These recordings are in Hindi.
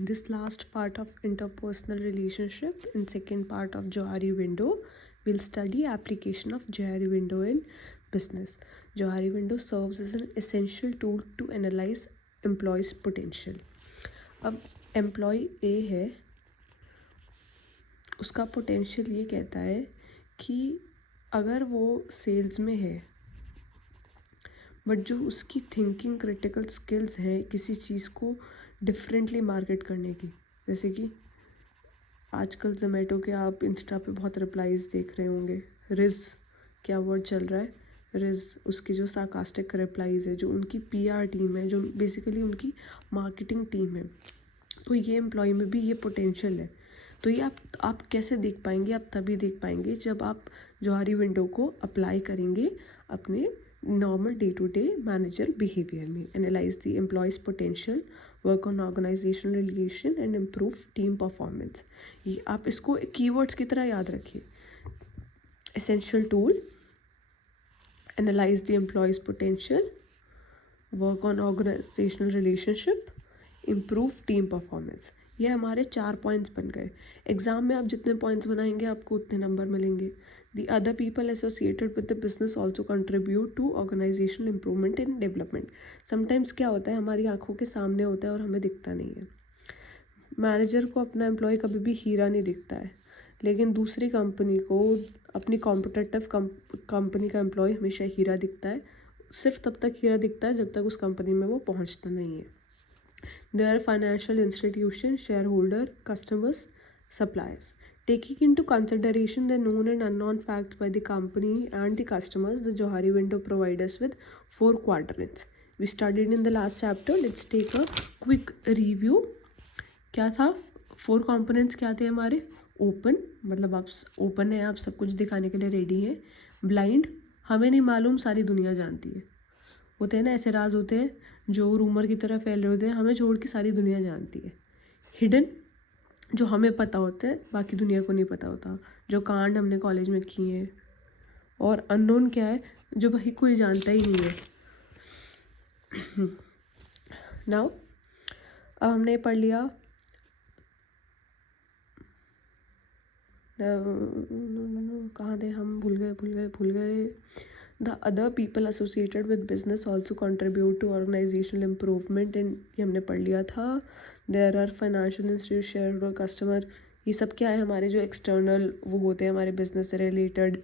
this last part of interpersonal relationship, in second part of Johari window, we'll study application of Johari window in business. Johari window serves as an essential tool to analyze employees potential. अब एम्प्लॉय ए है, उसका पोटेंशियल ये कहता है कि अगर वो सेल्स में है बट जो उसकी थिंकिंग क्रिटिकल स्किल्स है किसी चीज़ को डिफरेंटली मार्केट करने की, जैसे कि आजकल जोमेटो के आप इंस्टा पे बहुत रिप्लाईज देख रहे होंगे, रिज क्या वर्ड चल रहा है, रिज, उसकी जो सार्कास्टिक रिप्लाईज है, जो उनकी पीआर टीम है, जो बेसिकली उनकी मार्केटिंग टीम है, तो ये एम्प्लॉय में भी ये पोटेंशियल है। तो ये आप कैसे देख पाएंगे? आप तभी देख पाएंगे जब आप जौहरी विंडो को अप्लाई करेंगे अपने normal day to day manager behaviour में। Analyse the employees potential, work on organisational relation and improve team performance. ये आप इसको कीवर्ड्स की तरह याद रखिए। Essential tool, analyse the employees potential, work on organisational relationship, improve team performance. ये हमारे 4 पॉइंट्स बन गए। एग्जाम में आप जितने पॉइंट्स बनाएंगे आपको उतने नंबर मिलेंगे। The other people associated with the business also contribute to organisational improvement and development. Sometimes क्या होता है, हमारी आंखों के सामने होता है और हमें दिखता नहीं है। मैनेजर को अपना एम्प्लॉय कभी भी हीरा नहीं दिखता है, लेकिन दूसरी कंपनी को अपनी कॉम्पिटिटिव कंपनी का एम्प्लॉय हमेशा हीरा दिखता है। सिर्फ तब तक हीरा दिखता है जब तक उस कंपनी में वो पहुंचता नहीं है। There are financial institutions, shareholder, customers, suppliers. Taking into consideration the known and unknown facts by the company and the customers, the Johari window provides us with 4 quadrants. We studied in the last chapter. Let's take a quick review. क्या था? 4 components क्या थे हमारे? ओपन, मतलब आप ओपन है, आप सब कुछ दिखाने के लिए रेडी हैं। ब्लाइंड, हमें नहीं मालूम, सारी दुनिया जानती है। होते हैं ना ऐसे राज होते हैं जो रूमर की तरह फैल रहे होते हैं, हमें छोड़ के सारी दुनिया जानती है। हिडन, जो हमें पता होता है बाकी दुनिया को नहीं पता होता, जो कांड हमने कॉलेज में किए हैं। और अननोन क्या है? जो भाई कोई जानता ही नहीं है। नाउ अब हमने पढ़ लिया कहाँ थे हम, भूल गए। The other people associated with business also contribute to organizational improvement and ये हमने पढ़ लिया था। There are financial institutions, shareholder, customer, ये सब क्या है? हमारे जो एक्सटर्नल वो होते हैं हमारे बिजनेस से related.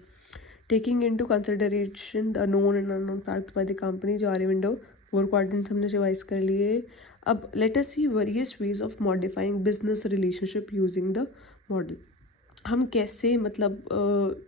Taking into consideration the known and unknown facts by the company, Johari window 4 quadrants हमने रिवाइज कर लिए। अब let us see various ways of modifying business relationship using the model। हम कैसे मतलब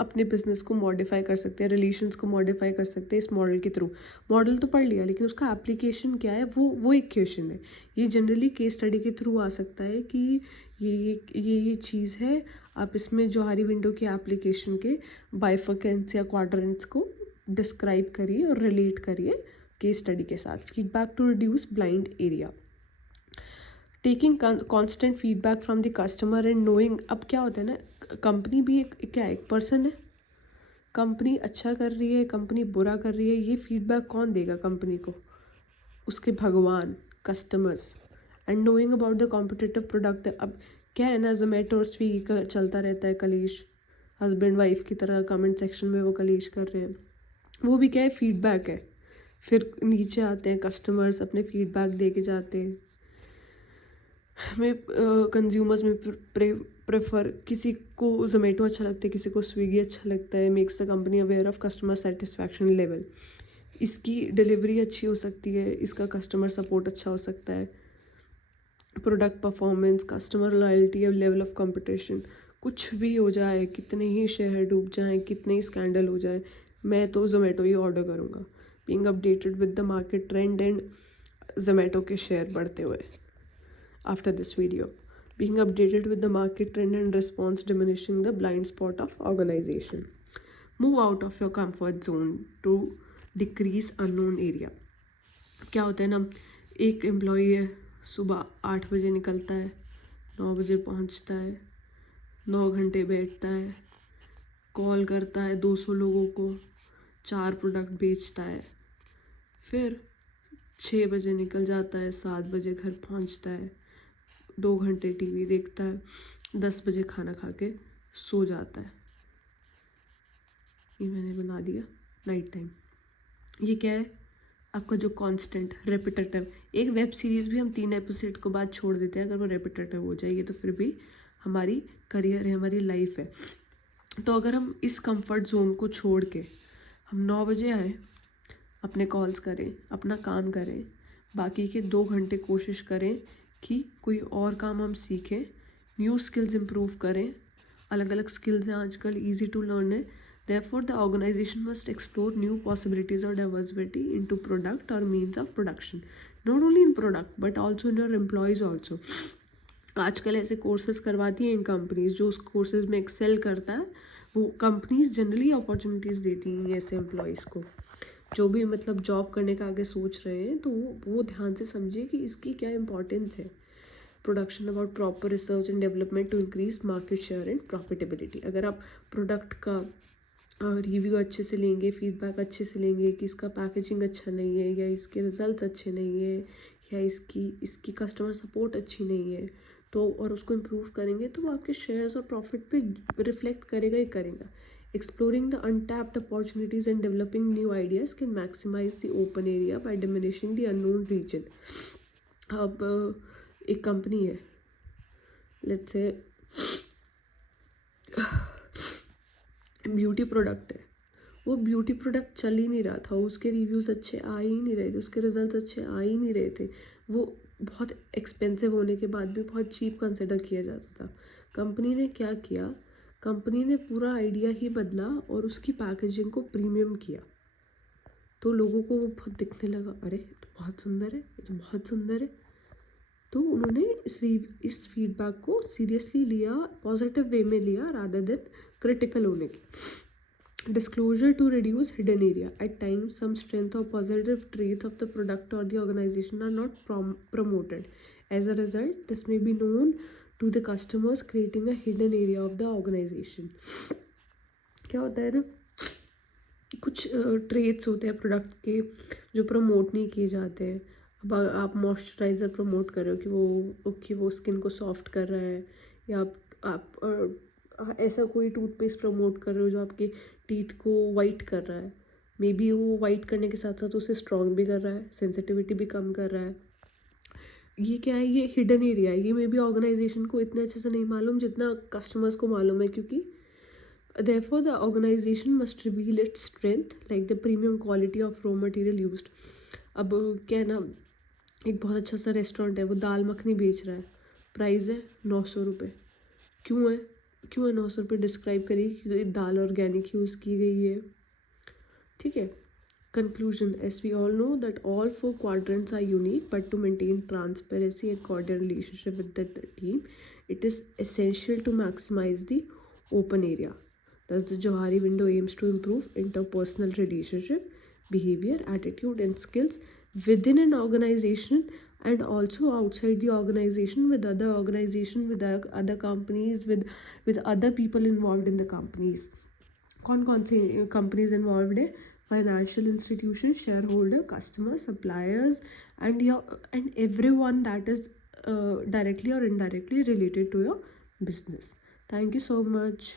अपने बिजनेस को मॉडिफाई कर सकते हैं, रिलेशंस को मॉडिफाई कर सकते हैं इस मॉडल के थ्रू। मॉडल तो पढ़ लिया, लेकिन उसका एप्लीकेशन क्या है वो एक क्वेश्चन है। ये जनरली केस स्टडी के थ्रू आ सकता है कि ये चीज़ है, आप इसमें जोहारी विंडो की एप्लीकेशन के बाइफर्केंस या क्वाड्रेंट्स को डिस्क्राइब करिए और रिलेट करिए केस स्टडी के साथ। Feedback to reduce blind area, taking constant feedback from the customer and knowing. अब क्या होता है ना, कंपनी भी एक पर्सन है। कंपनी अच्छा कर रही है, कंपनी बुरा कर रही है, ये फीडबैक कौन देगा कंपनी को? उसके भगवान, customers. And knowing about the competitive product. अब क्या है ना, जोमेटो और स्विगी का चलता रहता है कलेश, हस्बैंड वाइफ की तरह कमेंट सेक्शन में वो कलेश कर रहे हैं, वो भी क्या है? फीडबैक है। फिर नीचे आते हैं कस्टमर्स, अपने फीडबैक दे के जाते हैं। हमें कंज्यूमर्स में प्रेफर, किसी को जोमेटो अच्छा लगता है, किसी को स्विगी अच्छा लगता है। Makes the company aware of customer satisfaction level, इसकी डिलीवरी अच्छी हो सकती है, इसका कस्टमर सपोर्ट अच्छा हो सकता है। Product performance, customer loyalty, level of competition. कुछ भी हो जाए, कितने ही शेयर डूब जाएं, कितने ही स्कैंडल हो जाए, मैं तो जोमेटो ही ऑर्डर करूँगा। Being updated with the market trend and Zomato के शेयर बढ़ते हुए। After this video, being updated with the market trend and response, diminishing the blind spot of organization. Move out of your comfort zone to decrease unknown area. क्या होता है ना, एक एम्प्लॉई है, सुबह 8 बजे निकलता है, 9 बजे पहुंचता है, 9 घंटे बैठता है, कॉल करता है 200 लोगों को, 4 प्रोडक्ट बेचता है, फिर 6 बजे निकल जाता है, 7 बजे घर पहुंचता है, 2 घंटे टीवी देखता है, 10 बजे खाना खा के सो जाता है। ये मैंने बना दिया नाइट टाइम। ये क्या है? आपका जो कांस्टेंट रेपिटेटिव, एक वेब सीरीज़ भी हम 3 एपिसोड के बाद छोड़ देते हैं अगर वो रेपिटेटिव हो जाएगी, तो फिर भी हमारी करियर है, हमारी लाइफ है। तो अगर हम इस कंफर्ट जोन को छोड़ के हम 9 बजे आए, अपने कॉल्स करें, अपना काम करें, बाकी के 2 घंटे कोशिश करें कि कोई और काम हम सीखें, न्यू स्किल्स इम्प्रूव करें। अलग अलग स्किल्स हैं आजकल, ईजी टू लर्न है। Therefore, the organization must explore new possibilities or diversity into product or means of production. Not only in product, but also in your employees also. आजकल ऐसे कोर्सेज करवाती हैं कंपनीज, जो उस कोर्सेज में एक्सेल करता है वो कंपनीज जनरली अपॉर्चुनिटीज़ देती हैं ऐसे एम्प्लॉयज़ को। जो भी मतलब जॉब करने का आगे सोच रहे हैं तो वो ध्यान से समझिए कि इसकी क्या इंपॉर्टेंस है। Production about proper research and development to increase market share and profitability. अगर आप प्रोडक्ट का रिव्यू अच्छे से लेंगे, फीडबैक अच्छे से लेंगे कि इसका पैकेजिंग अच्छा नहीं है, या इसके रिजल्ट्स अच्छे नहीं है, या इसकी कस्टमर सपोर्ट अच्छी नहीं है, तो और उसको इम्प्रूव करेंगे तो वो आपके शेयर्स और प्रॉफिट पे रिफ्लेक्ट करेगा ही करेगा। Exploring the untapped opportunities and developing new ideas can maximise the open area by diminishing the unknown region. अब एक कंपनी है, लेट्स से ब्यूटी प्रोडक्ट है, वो ब्यूटी प्रोडक्ट चल ही नहीं रहा था, उसके रिव्यूज़ अच्छे आ ही नहीं रहे थे, उसके रिजल्ट्स अच्छे आ ही नहीं रहे थे, वो बहुत एक्सपेंसिव होने के बाद भी बहुत चीप कंसिडर किया जाता था। कंपनी ने क्या किया, कंपनी ने पूरा आइडिया ही बदला और उसकी पैकेजिंग को प्रीमियम किया, तो लोगों को वो बहुत दिखने लगा, अरे तो बहुत सुंदर है, ये तो बहुत सुंदर है। तो उन्होंने इस फीडबैक को सीरियसली लिया, पॉजिटिव वे में लिया रादर देन क्रिटिकल होने के। Disclosure to reduce hidden area. At times some strength और positive traits of the product और the organisation are not promoted. As a result this may be known to the customers, creating a hidden area of the organisation. क्या होता है ना, कुछ ट्रेट्स होते हैं प्रोडक्ट के जो प्रमोट नहीं किए जाते हैं। अब आप मॉइस्चराइज़र प्रमोट कर रहे हो कि वो स्किन को सॉफ्ट कर रहा है, या आप ऐसा कोई टूथपेस्ट प्रमोट कर रहे हो जो आपके टीथ को वाइट कर रहा है, मे बी वो वाइट करने के साथ साथ उसे स्ट्रॉन्ग भी कर रहा है, सेंसिटिविटी भी कम कर रहा है। ये क्या है, ये हिडन एरिया है, ये मे बी ऑर्गेनाइजेशन को इतने अच्छे से नहीं मालूम जितना कस्टमर्स को मालूम है, क्योंकि therefore the organization must reveal its strength like the premium quality of raw material used. अब क्या है ना, एक बहुत अच्छा सा रेस्टोरेंट है, वो दाल मखनी बेच रहा है, प्राइस है 900 रुपये। क्यों है 900 रुपये? डिस्क्राइब करिए कि दाल ऑर्गेनिक यूज़ की गई है, ठीक है। Conclusion: as we all know that all 4 quadrants are unique, but to maintain transparency and cordial relationship with the team, it is essential to maximize the open area. Thus, the Johari window aims to improve interpersonal relationship, behavior, attitude, and skills within an organization and also outside the organization, with other organization, with other companies, with other people involved in the companies. कौन सी कंपनीज इन्वॉल्व है? Financial institution, share holder, customer, suppliers and everyone that is directly or indirectly related to your business. Thank you so much.